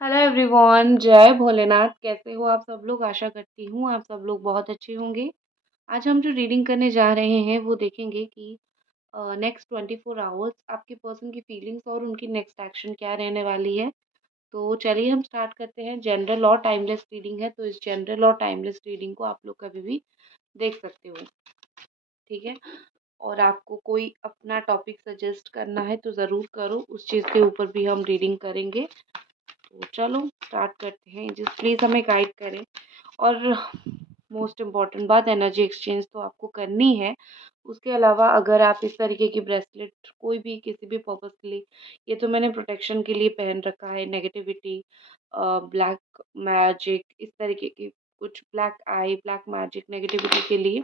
Hello everyone, जय भोलेनाथ। कैसे हो आप सब लोग? आशा करती हूँ आप सब लोग बहुत अच्छे होंगे। आज हम जो रीडिंग करने जा रहे हैं वो देखेंगे कि नेक्स्ट 24 आवर्स आपके पर्सन की फीलिंग्स और उनकी नेक्स्ट एक्शन क्या रहने वाली है। तो चलिए हम स्टार्ट करते हैं। जनरल और टाइमलेस रीडिंग है, तो इस जनरल और टाइमलेस रीडिंग को आप लोग कभी भी देख सकते हो, ठीक है। और आपको कोई अपना टॉपिक सजेस्ट करना है तो ज़रूर करो, उस चीज़ के ऊपर भी हम रीडिंग करेंगे। तो चलो स्टार्ट करते हैं। जिस प्लीज़ हमें गाइड करें। और मोस्ट इम्पॉर्टेंट बात, एनर्जी एक्सचेंज तो आपको करनी है। उसके अलावा अगर आप इस तरीके की ब्रेसलेट कोई भी किसी भी पर्पज़ के लिए, ये तो मैंने प्रोटेक्शन के लिए पहन रखा है, नेगेटिविटी, ब्लैक मैजिक, इस तरीके की कुछ, ब्लैक आई, ब्लैक मैजिक, नेगेटिविटी के लिए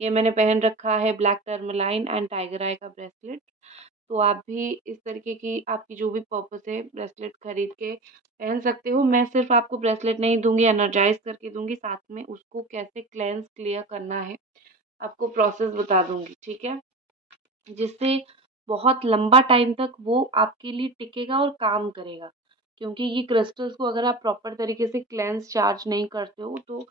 ये मैंने पहन रखा है ब्लैक टर्मलाइन एंड टाइगर आई का ब्रेसलेट। तो आप भी इस तरीके की आपकी जो भी पर्पस है ब्रेसलेट खरीद के पहन सकते हो। मैं सिर्फ आपको ब्रेसलेट नहीं दूंगी, एनर्जाइज करके दूंगी, साथ में उसको कैसे क्लेंस क्लियर करना है आपको प्रोसेस बता दूंगी, ठीक है। जिससे बहुत लंबा टाइम तक वो आपके लिए टिकेगा और काम करेगा। क्योंकि ये क्रिस्टल्स को अगर आप प्रॉपर तरीके से क्लेंस चार्ज नहीं करते हो तो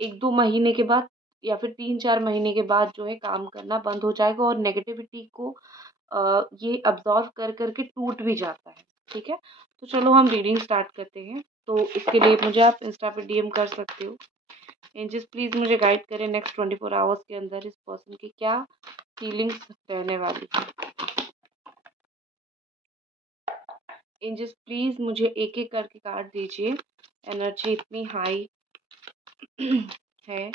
1-2 महीने के बाद या फिर 3-4 महीने के बाद जो है काम करना बंद हो जाएगा और नेगेटिविटी को ये अब्जॉर्व कर करके टूट भी जाता है, ठीक है। तो चलो हम रीडिंग स्टार्ट करते हैं। तो इसके लिए मुझे आप इंस्टा पे डीएम कर सकते हो। एंजल्स प्लीज मुझे गाइड करें नेक्स्ट 24 आवर्स के अंदर इस पर्सन की क्या फीलिंग्स रहने वाली है। एंजल्स प्लीज मुझे एक एक करके कार्ड दीजिए। एनर्जी इतनी हाई है।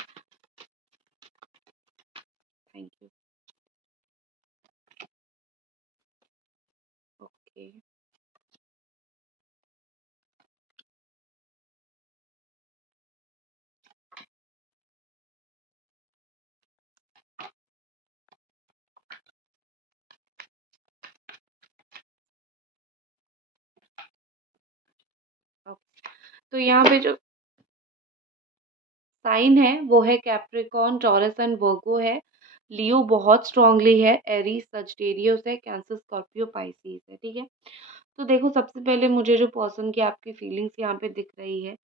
Thank you. ओके। तो यहाँ पे जो साइन है वो है कैप्रिकॉर्न, टॉरस एंड वर्गो है। लियो बहुत स्ट्रांगली है, एरीज सजिटेरियस है, कैंसर स्कॉर्पियो पाइसिस है, ठीक है। तो देखो, सबसे पहले मुझे जो पर्सन की आपकी फीलिंग्स यहाँ पे दिख रही है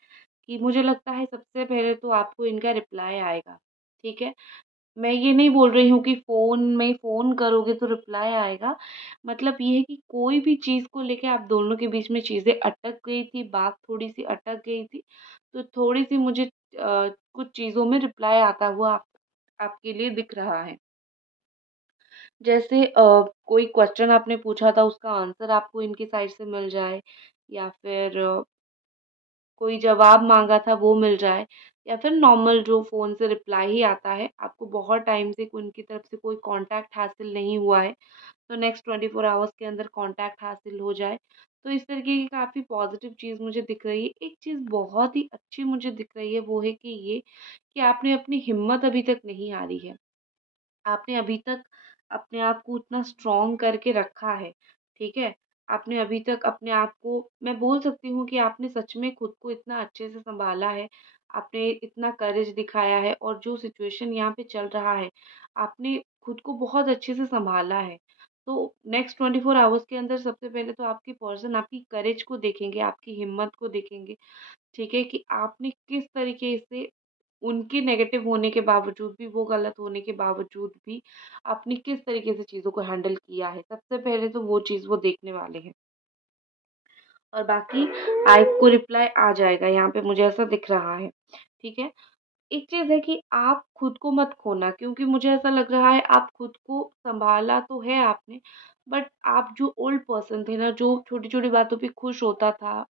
कि मुझे लगता है सबसे पहले तो आपको इनका रिप्लाई आएगा, ठीक है। मैं ये नहीं बोल रही हूँ कि फ़ोन में फ़ोन करोगे तो रिप्लाई आएगा। मतलब ये है कि कोई भी चीज़ को लेके आप दोनों के बीच में चीज़ें अटक गई थी, बात थोड़ी-सी अटक गई थी, तो थोड़ी-सी मुझे कुछ चीज़ों में रिप्लाई आता हुआ आपके लिए दिख रहा है। जैसे कोई क्वेश्चन आपने पूछा था उसका आंसर आपको इनकी साइड से मिल जाए, या फिर कोई जवाब माँगा था वो मिल जाए, या फिर नॉर्मल जो फ़ोन से रिप्लाई ही आता है, आपको बहुत टाइम से उनकी तरफ से कोई कॉन्टैक्ट हासिल नहीं हुआ है, तो नेक्स्ट 24 आवर्स के अंदर कॉन्टैक्ट हासिल हो जाए। तो इस तरीके की काफ़ी पॉज़िटिव चीज़ मुझे दिख रही है। एक चीज़ बहुत ही अच्छी मुझे दिख रही है, वो है कि ये कि आपने अपनी हिम्मत अभी तक नहीं हारी है। आपने अभी तक अपने आप को उतना स्ट्रॉन्ग करके रखा है, ठीक है? आपने अभी तक अपने आप को, मैं बोल सकती हूँ कि आपने सच में खुद को इतना अच्छे से सँभाला है, आपने इतना करेज दिखाया है और जो सिचुएशन यहाँ पे चल रहा है, आपने खुद को बहुत अच्छे से सँभाला है। तो नेक्स्ट 24 आवर्स के अंदर सबसे पहले तो आपकी पर्सन आपकी करेज को देखेंगे, आपकी हिम्मत को देखेंगे, ठीक है? कि आपने किस तरीके से उनके नेगेटिव होने के बावजूद भी, वो गलत होने के बावजूद भी आपने किस तरीके से चीज़ों को हैंडल किया है। सबसे पहले तो वो चीज़ वो देखने वाले हैं और बाकी आपको रिप्लाई आ जाएगा, यहाँ पे मुझे ऐसा दिख रहा है, ठीक है। एक चीज़ है कि आप खुद को मत खोना, क्योंकि मुझे ऐसा लग रहा है आप खुद को सँभाला तो है आपने, बट आप जो ओल्ड पर्सन थे ना, जो छोटी-छोटी बातों पे खुश होता था,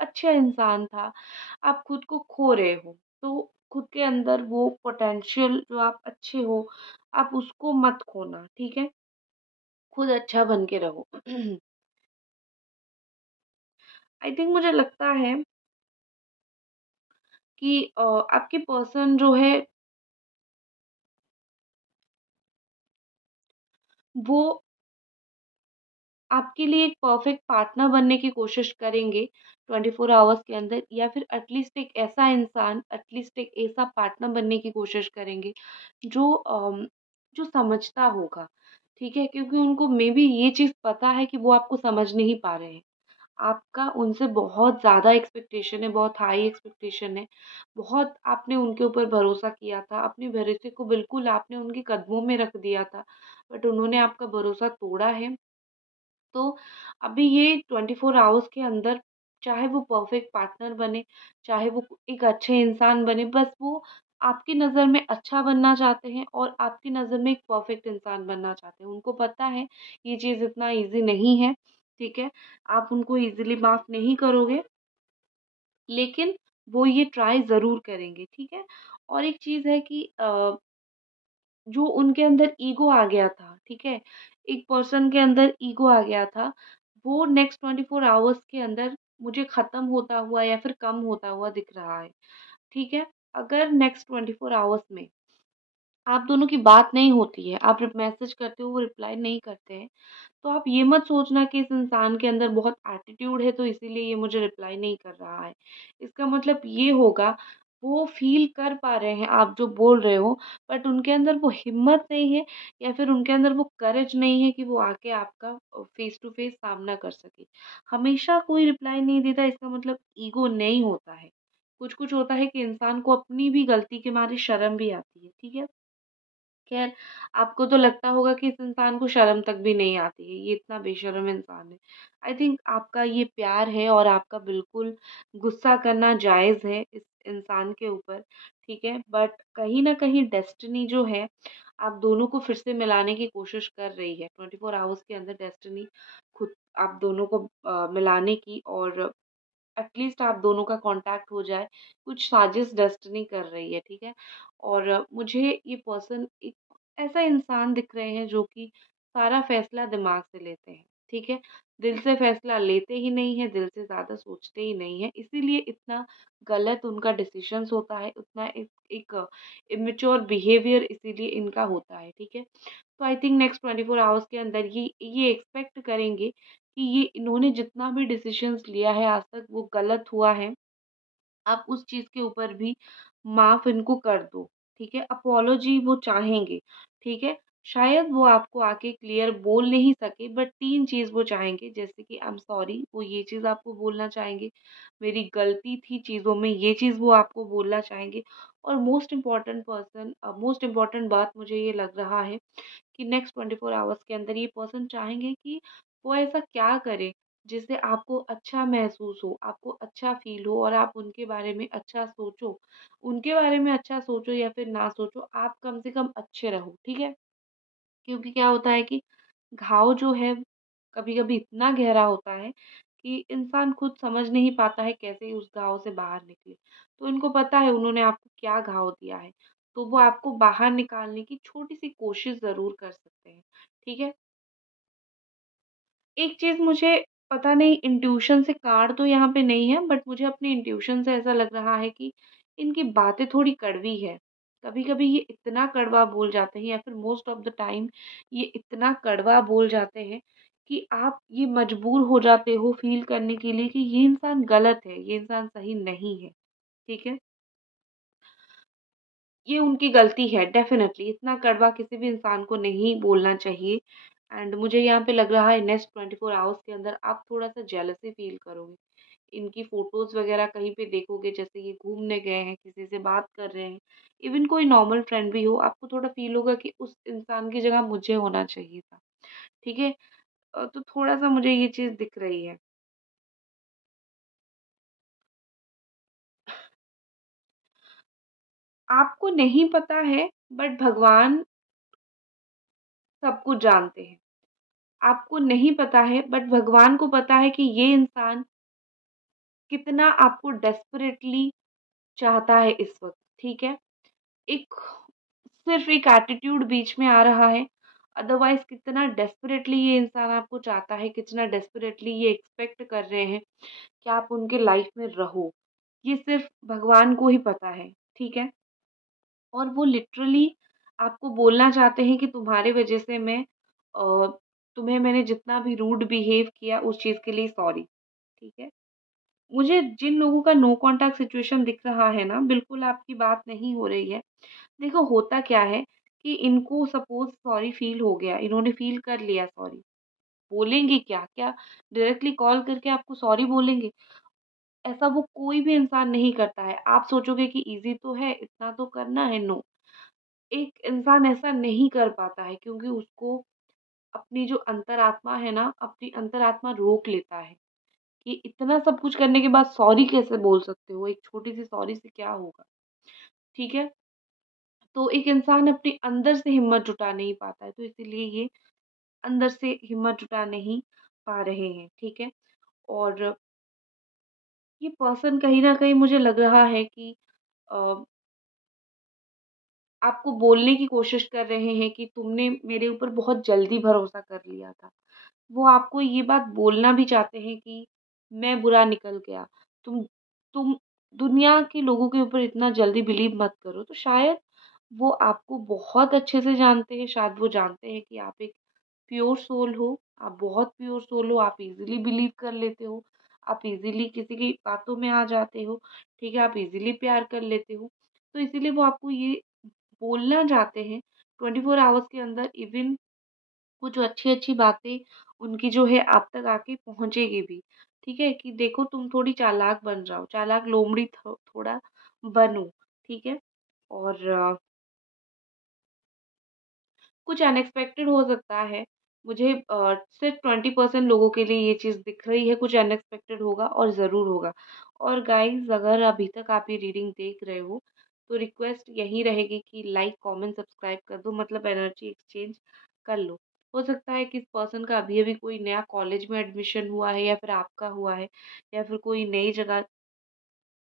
अच्छा इंसान था, आप खुद को खो रहे हो। तो खुद के अंदर वो पोटेंशियल जो आप अच्छे हो, आप उसको मत खोना, ठीक है? खुद अच्छा बन के रहो। आई थिंक मुझे लगता है कि आपके पर्सन जो है वो आपके लिए एक परफेक्ट पार्टनर बनने की कोशिश करेंगे 24 आवर्स के अंदर, या फिर एटलीस्ट एक ऐसा इंसान, एटलीस्ट एक ऐसा पार्टनर बनने की कोशिश करेंगे जो जो समझता होगा, ठीक है? क्योंकि उनको मेबी ये चीज़ पता है कि वो आपको समझ नहीं पा रहे हैं। आपका उनसे बहुत ज़्यादा एक्सपेक्टेशन है, बहुत हाई एक्सपेक्टेशन है। बहुत आपने उनके ऊपर भरोसा किया था, अपने भरोसे को बिल्कुल आपने उनके कदमों में रख दिया था, बट उन्होंने आपका भरोसा तोड़ा है। तो अभी ये 24 आवर्स के अंदर, चाहे वो परफेक्ट पार्टनर बने, चाहे वो एक अच्छे इंसान बने, बस वो आपकी नज़र में अच्छा बनना चाहते हैं और आपकी नज़र में एक परफेक्ट इंसान बनना चाहते हैं। उनको पता है ये चीज़ इतना ईज़ी नहीं है, ठीक है? आप उनको ईज़िली माफ़ नहीं करोगे, लेकिन वो ये ट्राई ज़रूर करेंगे, ठीक है? और एक चीज़ है कि जो उनके अंदर ईगो आ गया था, ठीक है? एक पर्सन के अंदर ईगो आ गया था, वो नेक्स्ट 24 आवर्स के अंदर मुझे ख़त्म होता हुआ या फिर कम होता हुआ दिख रहा है, ठीक है? अगर नेक्स्ट 24 आवर्स में आप दोनों की बात नहीं होती है, आप मैसेज करते हो, वो रिप्लाई नहीं करते हैं, तो आप ये मत सोचना कि इस इंसान के अंदर बहुत एटीट्यूड है तो इसीलिए ये मुझे रिप्लाई नहीं कर रहा है। इसका मतलब ये होगा, वो फ़ील कर पा रहे हैं आप जो बोल रहे हो, बट उनके अंदर वो हिम्मत नहीं है या फिर उनके अंदर वो करेज नहीं है कि वो आके आपका फ़ेस टू फ़ेस सामना कर सके। हमेशा कोई रिप्लाई नहीं देता, इसका मतलब ईगो नहीं होता है। कुछ-कुछ होता है कि इंसान को अपनी भी गलती के मारे शर्म भी आती है, ठीक है? ख़ैर, आपको तो लगता होगा कि इस इंसान को शर्म तक भी नहीं आती है, ये इतना बेशर्म इंसान है। आई थिंक आपका ये प्यार है और आपका बिल्कुल गुस्सा करना जायज़ है इस इंसान के ऊपर, ठीक है? बट कहीं न कहीं डेस्टिनी जो है, आप दोनों को फिर से मिलाने की कोशिश कर रही है। 24 आवर्स के अंदर डेस्टिनी खुद आप दोनों को मिलाने की और एटलीस्ट आप दोनों का कॉन्टैक्ट हो जाए, कुछ साजिश डेस्टिनी कर रही है, ठीक है? और मुझे ये पर्सन एक ऐसा इंसान दिख रहे हैं जो कि सारा फ़ैसला दिमाग से लेते हैं, ठीक है? दिल से फ़ैसला लेते ही नहीं हैं, दिल से ज़्यादा सोचते ही नहीं हैं, इसीलिए इतना गलत उनका डिसीज़न्स होता है, उतना एक एक इमैच्योर बिहेवियर इसीलिए इनका होता है, ठीक है? तो आई थिंक नेक्स्ट 24 आवर्स के अंदर ये एक्सपेक्ट करेंगे कि ये इन्होंने जितना भी डिसीजंस लिया है आज तक वो गलत हुआ है। आप उस चीज़ के ऊपर भी माफ़ इनको कर दो, ठीक है? अपोलॉजी वो चाहेंगे, ठीक है? शायद वो आपको आके क्लियर बोल नहीं सके, बट 3 चीज़ वो चाहेंगे, जैसे कि आई एम सॉरी, वो ये चीज़ आपको बोलना चाहेंगे, मेरी गलती थी चीज़ों में, ये चीज़ वो आपको बोलना चाहेंगे और मोस्ट इम्पोर्टेंट बात मुझे ये लग रहा है कि नेक्स्ट 24 आवर्स के अंदर ये पर्सन चाहेंगे कि वो ऐसा क्या करे जिससे आपको अच्छा महसूस हो, आपको अच्छा फ़ील हो और आप उनके बारे में अच्छा सोचो। उनके बारे में अच्छा सोचो या फिर ना सोचो, आप कम से कम अच्छे रहो, ठीक है? क्योंकि क्या होता है कि घाव जो है कभी-कभी इतना गहरा होता है कि इंसान खुद समझ नहीं पाता है कैसे उस घाव से बाहर निकले। तो इनको पता है उन्होंने आपको क्या घाव दिया है, तो वो आपको बाहर निकालने की छोटी-सी कोशिश ज़रूर कर सकते हैं, ठीक है? एक चीज़ मुझे पता नहीं, इंट्यूशन से कार्ड तो यहाँ पे नहीं है, बट मुझे अपने इंट्यूशन से ऐसा लग रहा है कि इनकी बातें थोड़ी कड़वी है। कभी-कभी ये इतना कड़वा बोल जाते हैं या फिर मोस्ट ऑफ द टाइम ये इतना कड़वा बोल जाते हैं कि आप ये मजबूर हो जाते हो फ़ील करने के लिए कि ये इंसान गलत है, ये इंसान सही नहीं है, ठीक है? ये उनकी गलती है डेफ़िनेटली, इतना कड़वा किसी भी इंसान को नहीं बोलना चाहिए एंड मुझे यहाँ पे लग रहा है नेक्स्ट 24 आवर्स के अंदर आप थोड़ा-सा जेलसी फ़ील करोगे। इनकी फ़ोटोज़ वग़ैरह कहीं पे देखोगे, जैसे ये घूमने गए हैं, किसी से बात कर रहे हैं, इवन कोई नॉर्मल फ्रेंड भी हो, आपको थोड़ा फ़ील होगा कि उस इंसान की जगह मुझे होना चाहिए था, ठीक है? तो थोड़ा-सा मुझे ये चीज़ दिख रही है। आपको नहीं पता है, बट भगवान सब कुछ जानते हैं। आपको नहीं पता है, बट भगवान को पता है कि ये इंसान कितना आपको डेस्परेटली चाहता है इस वक़्त, ठीक है? एक सिर्फ़ एक एटीट्यूड बीच में आ रहा है, अदरवाइज़ कितना डेस्परेटली ये इंसान आपको चाहता है, कितना डेस्परेटली ये एक्सपेक्ट कर रहे हैं कि आप उनके लाइफ़ में रहो, ये सिर्फ़ भगवान को ही पता है, ठीक है? और वो लिटरली आपको बोलना चाहते हैं कि तुम्हारी वज़ह से तुम्हें मैंने जितना भी रूड बिहेव किया उस चीज़ के लिए सॉरी, ठीक है? मुझे जिन लोगों का नो कॉन्टैक्ट सिचुएशन दिख रहा है ना, बिल्कुल आपकी बात नहीं हो रही है। देखो होता क्या है कि इनको सपोज़ सॉरी फ़ील हो गया, इन्होंने फ़ील कर लिया सॉरी, बोलेंगे क्या? क्या डायरेक्टली कॉल करके आपको सॉरी बोलेंगे? ऐसा वो कोई भी इंसान नहीं करता है। आप सोचोगे कि ईज़ी तो है, इतना तो करना है, नो। एक इंसान ऐसा नहीं कर पाता है क्योंकि उसको अपनी जो अंतरात्मा है ना, अपनी अंतरात्मा रोक लेता है कि इतना सब कुछ करने के बाद सॉरी कैसे बोल सकते हो? एक छोटी-सी सॉरी से क्या होगा? ठीक है? तो एक इंसान अपने अंदर से हिम्मत जुटा नहीं पाता है, तो इसीलिए ये अंदर से हिम्मत जुटा नहीं पा रहे हैं, ठीक है? और ये पर्सन कहीं न कहीं मुझे लग रहा है कि अ, आपको बोलने की कोशिश कर रहे हैं कि तुमने मेरे ऊपर बहुत जल्दी भरोसा कर लिया था। वो आपको ये बात बोलना भी चाहते हैं कि मैं बुरा निकल गया। तुम दुनिया के लोगों के ऊपर इतना जल्दी बिलीव मत करो। तो शायद वो आपको बहुत अच्छे से जानते हैं, शायद वो जानते हैं कि आप एक प्योर सोल हो, आप बहुत प्योर सोल हो, आप ईज़िली बिलीव कर लेते हो, आप ईज़िली किसी की बातों में आ जाते हो, ठीक है? आप ईज़िली प्यार कर लेते हो। तो इसीलिए वो आपको ये बोलना चाहते हैं 24 आवर्स के अंदर, इवन कुछ अच्छी-अच्छी बातें उनकी जो है आप तक आके पहुँचेगी भी, ठीक है? कि देखो तुम थोड़ी चालाक बन जाओ, चालाक लोमड़ी थोड़ा बनो, ठीक है? और कुछ अनएक्सपेक्टेड हो सकता है। मुझे सिर्फ़ 20% लोगों के लिए ये चीज़ दिख रही है, कुछ अनएक्सपेक्टेड होगा और ज़रूर होगा। और गाइज़, अगर अभी तक आप ये रीडिंग देख रहे हो, तो रिक्वेस्ट यही रहेगी कि लाइक, कमेंट, सब्सक्राइब कर दो, मतलब एनर्जी एक्सचेंज कर लो। हो सकता है कि इस पर्सन का अभी-अभी कोई नया कॉलेज में एडमिशन हुआ है, या फिर आपका हुआ है, या फिर कोई नई जगह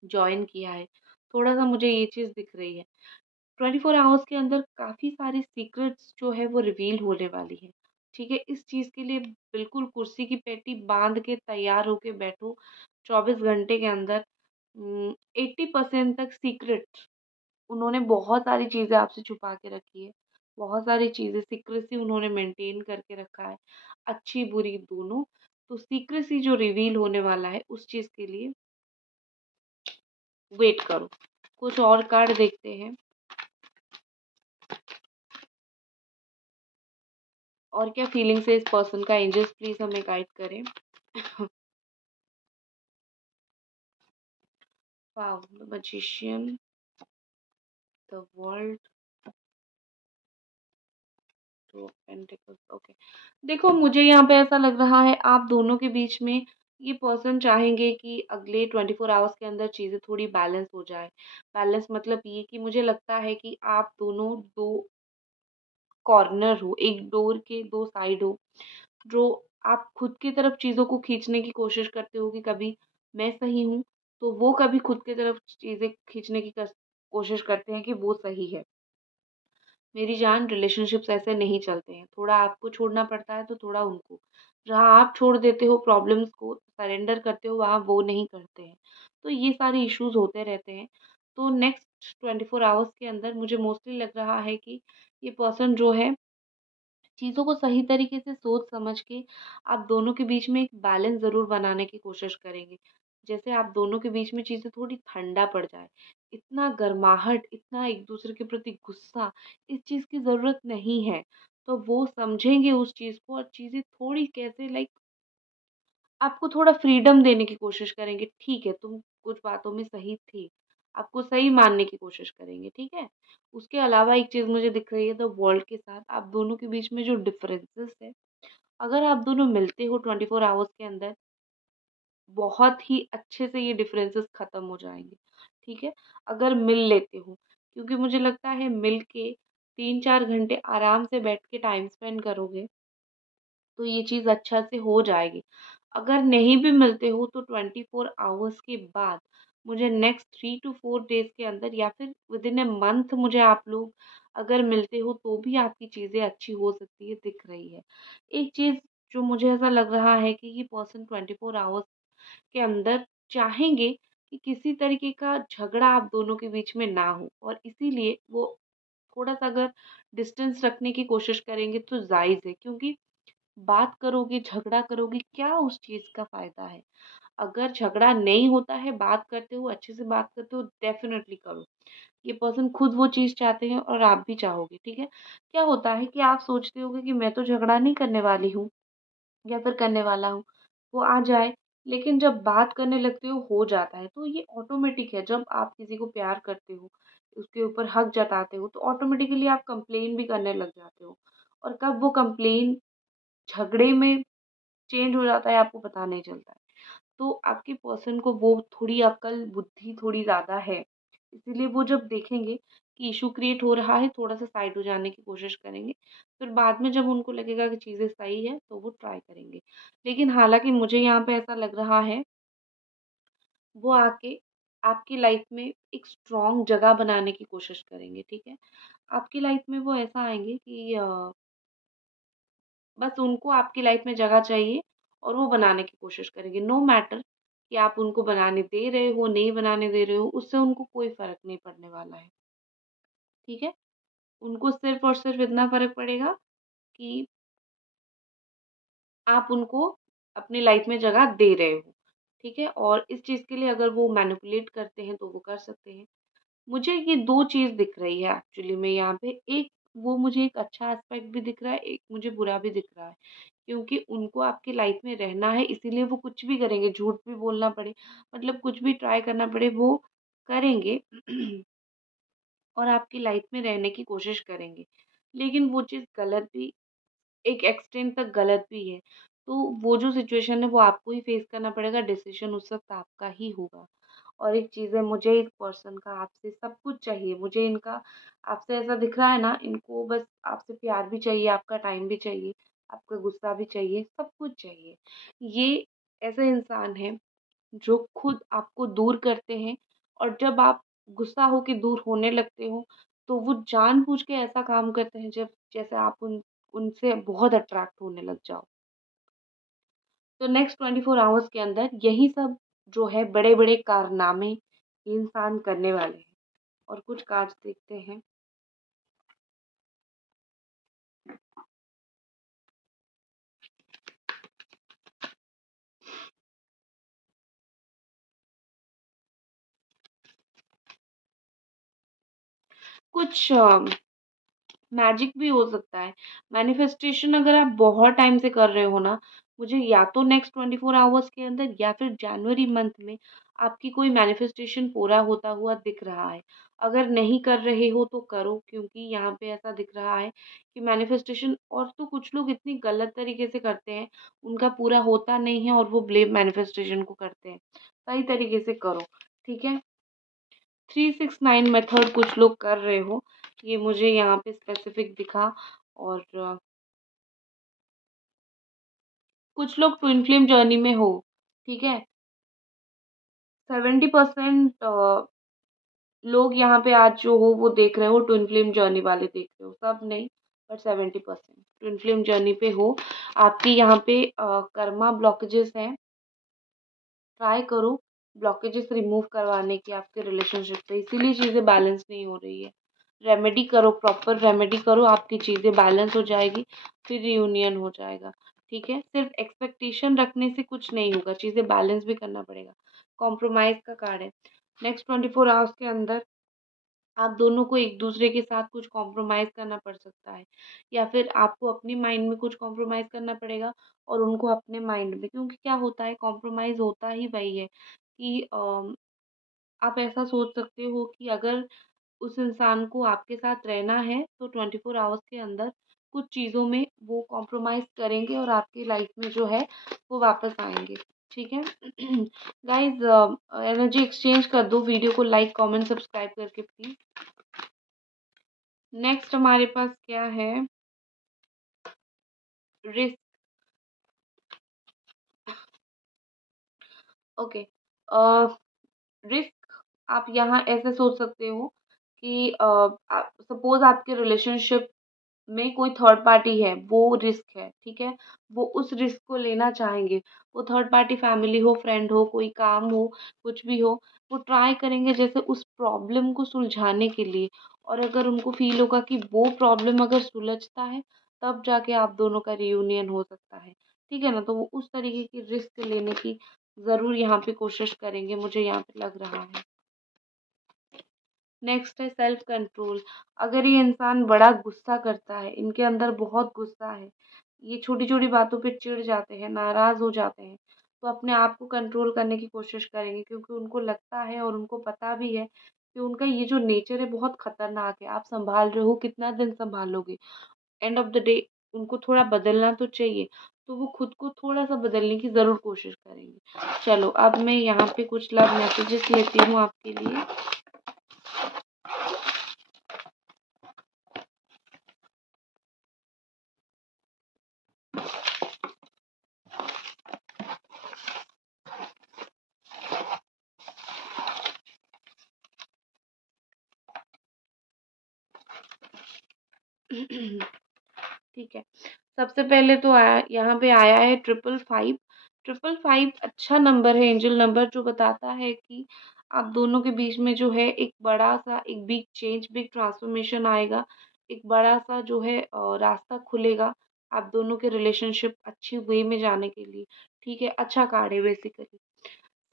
जॉइन किया है। थोड़ा-सा मुझे ये चीज़ दिख रही है। 24 आवर्स के अंदर काफ़ी सारी सीक्रेट्स जो है वो रिवील होने वाली है। ठीक है? इस चीज़ के लिए बिल्कुल कुर्सी की पेटी बाँध के तैयार होके बैठो। 24 घंटे के अंदर 80% तक सीक्रेट, उन्होंने बहुत सारी चीज़ें आपसे छुपा के रखी है। बहुत सारी चीज़ें सीक्रेसी उन्होंने मेंटेन करके रखा है, अच्छी-बुरी दोनों। तो सीक्रेसी जो रिवील होने वाला है, उस चीज़ के लिए वेट करो। कुछ और कार्ड देखते हैं। और क्या फीलिंग्स है इस पर्सन का? एंजल्स प्लीज हमें गाइड करें। Wow, the magician, the world, two of pentacles. Okay, देखो मुझे यहाँ पे ऐसा लग रहा है आप दोनों के बीच में ये पर्सन चाहेंगे कि अगले 24 आवर्स के अंदर चीज़ें थोड़ी बैलेंस हो जाए। बैलेंस मतलब ये कि मुझे लगता है कि आप दोनों दो कॉर्नर हो, एक डोर के दो साइड हो, जो आप खुद की तरफ चीज़ों को खींचने की कोशिश करते हो कि कभी मैं सही हूँ, तो वो कभी खुद की तरफ चीज़ें खींचने की कोशिश करते हैं कि वो सही है। मेरी जान, रिलेशनशिप्स ऐसे नहीं चलते हैं। थोड़ा आपको छोड़ना पड़ता है तो थोड़ा उनको। जहाँ आप छोड़ देते हो प्रॉब्लम्स को, सरेंडर करते हो, वहाँ वो नहीं करते हैं। तो ये सारे इश्यूज़ होते रहते हैं। तो नेक्स्ट 24 आवर्स के अंदर मुझे मोस्टली लग रहा है कि ये पर्सन जो है चीज़ों को सही तरीके से सोच समझ के आप दोनों के बीच में एक बैलेंस ज़रूर बनाने की कोशिश करेंगे। जैसे आप दोनों के बीच में चीज़ें थोड़ी ठंडा पड़ जाए। इतना गर्माहट, इतना एक-दूसरे के प्रति गुस्सा, इस चीज़ की ज़रूरत नहीं है। तो वो समझेंगे उस चीज़ को और चीज़ें थोड़ी कैसे लाइक आपको थोड़ा फ्रीडम देने की कोशिश करेंगे। ठीक है, तुम कुछ बातों में सही थी। आपको सही मानने की कोशिश करेंगे, ठीक है? उसके अलावा एक चीज़ मुझे दिख रही है द वर्ल्ड के साथ आप दोनों के बीच में जो डिफरेंसेस है, अगर आप दोनों मिलते हो 24 आवर्स के अंदर, बहुत ही अच्छे से ये डिफरेंसेस खत्म हो जाएँगे, ठीक है? अगर मिल लेते हो, क्योंकि मुझे लगता है मिल के 3-4 घंटे आराम से बैठ के टाइम स्पेंड करोगे तो ये चीज़ अच्छा से हो जाएगी। अगर नहीं भी मिलते हो तो 24 आवर्स के बाद मुझे नेक्स्ट 3 टू 4 डेज़ के अंदर या फिर विदिन अ मंथ मुझे आप लोग अगर मिलते हो तो भी आपकी चीज़ें अच्छी हो सकती है, दिख रही है। एक चीज़ जो मुझे ऐसा लग रहा है कि ये पर्सन 24 आवर्स के अंदर चाहेंगे कि किसी तरीके का झगड़ा आप दोनों के बीच में ना हो और इसीलिए वो थोड़ा-सा अगर डिस्टेंस रखने की कोशिश करेंगे तो जायज़ है, क्योंकि बात करोगे, झगड़ा करोगे, क्या उस चीज़ का फ़ायदा है? अगर झगड़ा नहीं होता है, बात करते हो, अच्छे से बात करते हो, डेफ़िनेटली करो। ये पर्सन खुद वो चीज़ चाहते हैं और आप भी चाहोगे, ठीक है? क्या होता है कि आप सोचते होगे कि मैं तो झगड़ा नहीं करने वाली हूँ, या फिर करने वाला हूँ, वो आ जाए। लेकिन जब बात करने लगते हो जाता है। तो ये ऑटोमेटिक है, जब आप किसी को प्यार करते हो, उसके ऊपर हक जताते हो, तो ऑटोमेटिकली आप कंप्लेन भी करने लग जाते हो। और कब वो कंप्लेन झगड़े में चेंज हो जाता है, आपको पता नहीं चलता है। तो आपके पर्सन को वो थोड़ी अक्ल बुद्धि थोड़ी ज़्यादा है। इसीलिए वो जब देखेंगे कि इश्यू क्रिएट हो रहा है, थोड़ा-सा साइड हो जाने की कोशिश करेंगे। फिर बाद में जब उनको लगेगा कि चीज़ें सही है, तो वो ट्राई करेंगे। लेकिन हालाँकि मुझे यहाँ पे ऐसा लग रहा है, वो आके आपकी लाइफ़ में एक स्ट्रॉन्ग जगह बनाने की कोशिश करेंगे, ठीक है? आपकी लाइफ़ में वो ऐसा आएँगे कि बस उनको आपकी लाइफ़ में जगह चाहिए और वो बनाने की कोशिश करेंगे। नो मैटर कि आप उनको बनाने दे रहे हो, नहीं बनाने दे रहे हो, उससे उनको कोई फ़र्क नहीं पड़ने वाला है, ठीक है? उनको सिर्फ़ और सिर्फ़ इतना फ़र्क पड़ेगा कि आप उनको अपनी लाइफ़ में जगह दे रहे हो, ठीक है? और इस चीज़ के लिए अगर वो मैनिपुलेट करते हैं, तो वो कर सकते हैं। मुझे ये 2 चीज़ दिख रही है एक्चुअली में यहाँ पे। एक वो मुझे एक अच्छा एस्पेक्ट भी दिख रहा है, एक मुझे बुरा भी दिख रहा है। क्योंकि उनको आपकी लाइफ़ में रहना है, इसीलिए वो कुछ भी करेंगे, झूठ भी बोलना पड़े, मतलब कुछ भी ट्राई करना पड़े, वो करेंगे और आपकी लाइफ़ में रहने की कोशिश करेंगे। लेकिन वो चीज़ गलत भी, एक एक्सटेंट तक गलत भी है। तो वो जो सिचुएशन है, वो आपको ही फेस करना पड़ेगा, डिसीज़न उस वक़्त आपका ही होगा। और एक चीज़ है, मुझे इस पर्सन का आपसे सब कुछ चाहिए। मुझे इनका आपसे ऐसा दिख रहा है ना, इनको बस आपसे प्यार भी चाहिए, आपका टाइम भी चाहिए, आपका गुस्सा भी चाहिए, सब कुछ चाहिए। ये ऐसे इंसान हैं जो खुद आपको दूर करते हैं, और जब आप गुस्सा होके दूर होने लगते हो, तो वो जानबूझ के ऐसा काम करते हैं जब जैसे आप उनसे बहुत अट्रैक्ट होने लग जाओ। तो नेक्स्ट 24 आवर्स के अंदर यही सब जो है बड़े-बड़े कारनामे ये इंसान करने वाले हैं। और कुछ कार्ड्स देखते हैं। कुछ मैजिक भी हो सकता है। मैनिफेस्टेशन अगर आप बहुत टाइम से कर रहे हो ना, मुझे या तो नेक्स्ट 24 आवर्स के अंदर या फिर जनवरी मंथ में आपकी कोई मैनिफेस्टेशन पूरा होता हुआ दिख रहा है। अगर नहीं कर रहे हो तो करो, क्योंकि यहाँ पे ऐसा दिख रहा है कि मैनिफेस्टेशन, और तो कुछ लोग इतनी गलत तरीके से करते हैं, उनका पूरा होता नहीं है और वो ब्लेम मैनिफेस्टेशन को करते हैं। सही तरीके से करो, ठीक है? 369 मेथड कुछ लोग कर रहे हो, ये मुझे यहाँ पे स्पेसिफिक दिखा। और कुछ लोग ट्विन फ्लेम जर्नी में हो, ठीक है? 70% लोग यहाँ पे आज जो हो वो देख रहे हो, ट्विन फ्लेम जर्नी वाले देख रहे हो, सब नहीं, बट 70% ट्विन फ्लेम जर्नी पे हो। आपकी यहाँ पे कर्मा ब्लॉकेजेस हैं, ट्राई करो ब्लॉकेजेस रिमूव करवाने की आपके रिलेशनशिप से, इसीलिए चीज़ें बैलेंस नहीं हो रही है। रेमेडी करो, प्रॉपर रेमेडी करो, आपकी चीज़ें बैलेंस हो जाएगी, फिर रियूनियन हो जाएगा, ठीक है? सिर्फ एक्सपेक्टेशन रखने से कुछ नहीं होगा, चीज़ें बैलेंस भी करना पड़ेगा। कॉम्प्रोमाइज़ का कार्ड है। नेक्स्ट 24 आवर्स के अंदर आप दोनों को एक दूसरे के साथ कुछ कॉम्प्रोमाइज़ करना पड़ सकता है, या फिर आपको अपनी माइंड में कुछ कॉम्प्रोमाइज़ करना पड़ेगा और उनको अपने माइंड में, क्योंकि क्या होता है, कॉम्प्रोमाइज़ होता ही वही है कि आप ऐसा सोच सकते हो कि अगर उस इंसान को आपके साथ रहना है, तो 24 आवर्स के अंदर कुछ चीज़ों में वो कॉम्प्रोमाइज़ करेंगे और आपकी लाइफ में जो है वो वापस आएँगे, ठीक है? गाइज़, एनर्जी एक्सचेंज कर दो, वीडियो को लाइक, कमेंट, सब्सक्राइब करके प्लीज़। नेक्स्ट हमारे पास क्या है? रिस्क। ओके। रिस्क, आप यहाँ ऐसे सोच सकते हो कि सपोज़ आपके रिलेशनशिप में कोई थर्ड पार्टी है, वो रिस्क है, ठीक है? वो उस रिस्क को लेना चाहेंगे। वो थर्ड पार्टी फैमिली हो, फ्रेंड हो, कोई काम हो, कुछ भी हो, वो ट्राई करेंगे जैसे उस प्रॉब्लम को सुलझाने के लिए। और अगर उनको फ़ील होगा कि वो प्रॉब्लम अगर सुलझता है, तब जाके आप दोनों का रियूनियन हो सकता है, ठीक है ना? तो वो उस तरीके की रिस्क लेने की ज़रूर यहाँ पे कोशिश करेंगे, मुझे यहाँ पे लग रहा है। नेक्स्ट है सेल्फ कंट्रोल। अगर ये इंसान बड़ा गुस्सा करता है, इनके अंदर बहुत गुस्सा है, ये छोटी-छोटी बातों पे चिढ़ जाते हैं, नाराज़ हो जाते हैं, तो अपने आप को कंट्रोल करने की कोशिश करेंगे क्योंकि उनको लगता है और उनको पता भी है कि उनका ये जो नेचर है बहुत खतरनाक है। आप सँभाल रहे हो, कितना दिन सँभालोगे? एंड ऑफ द डे उनको थोड़ा बदलना तो चाहिए, तो वो खुद को थोड़ा-सा बदलने की ज़रूर कोशिश करेंगे। चलो अब मैं यहाँ पे कुछ लव मैसेजेस लेती हूँ आपके लिए। ठीक है। सबसे पहले तो आया यहाँ पे आया है 555। 555 अच्छा नंबर है, एंजल नंबर, जो बताता है कि आप दोनों के बीच में जो है एक बड़ा-सा एक बिग चेंज, बिग ट्रांसफॉर्मेशन आएगा। एक बड़ा-सा जो है रास्ता खुलेगा आप दोनों के रिलेशनशिप अच्छी वे में जाने के लिए। ठीक है, अच्छा कार्ड है बेसिकली।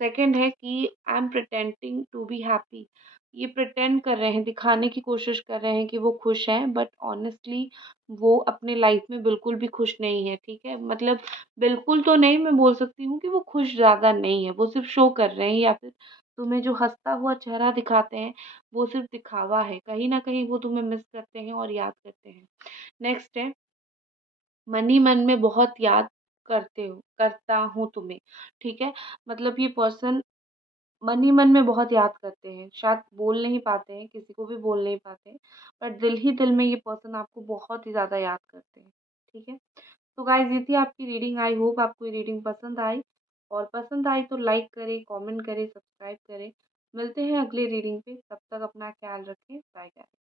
सेकंड है कि I am pretending to be happy. ये प्रिटेंड कर रहे हैं, दिखाने की कोशिश कर रहे हैं कि वो खुश हैं, बट ऑनेस्टली वो अपने लाइफ में बिल्कुल भी खुश नहीं है। ठीक है, मतलब बिल्कुल तो नहीं, मैं बोल सकती हूँ कि वो खुश ज़्यादा नहीं है, वो सिर्फ शो कर रहे हैं, या फिर तुम्हें जो हंसता हुआ चेहरा दिखाते हैं वो सिर्फ दिखावा है। कहीं ना कहीं वो तुम्हें मिस करते हैं और याद करते हैं। नेक्स्ट है, मन ही मन में बहुत याद करता हूँ तुम्हें। ठीक है, मतलब ये पर्सन मन ही मन में बहुत याद करते हैं, शायद बोल नहीं पाते हैं, किसी को भी बोल नहीं पाते हैं, पर दिल ही दिल में ये पर्सन आपको बहुत ही ज़्यादा याद करते हैं। ठीक है, तो गाइस ये थी आपकी रीडिंग। आई होप आपको ये रीडिंग पसंद आई, और पसंद आई तो लाइक करें, कमेंट करें, सब्सक्राइब करें। मिलते हैं अगले रीडिंग पे, तब तक अपना ख्याल रखें। Bye guys.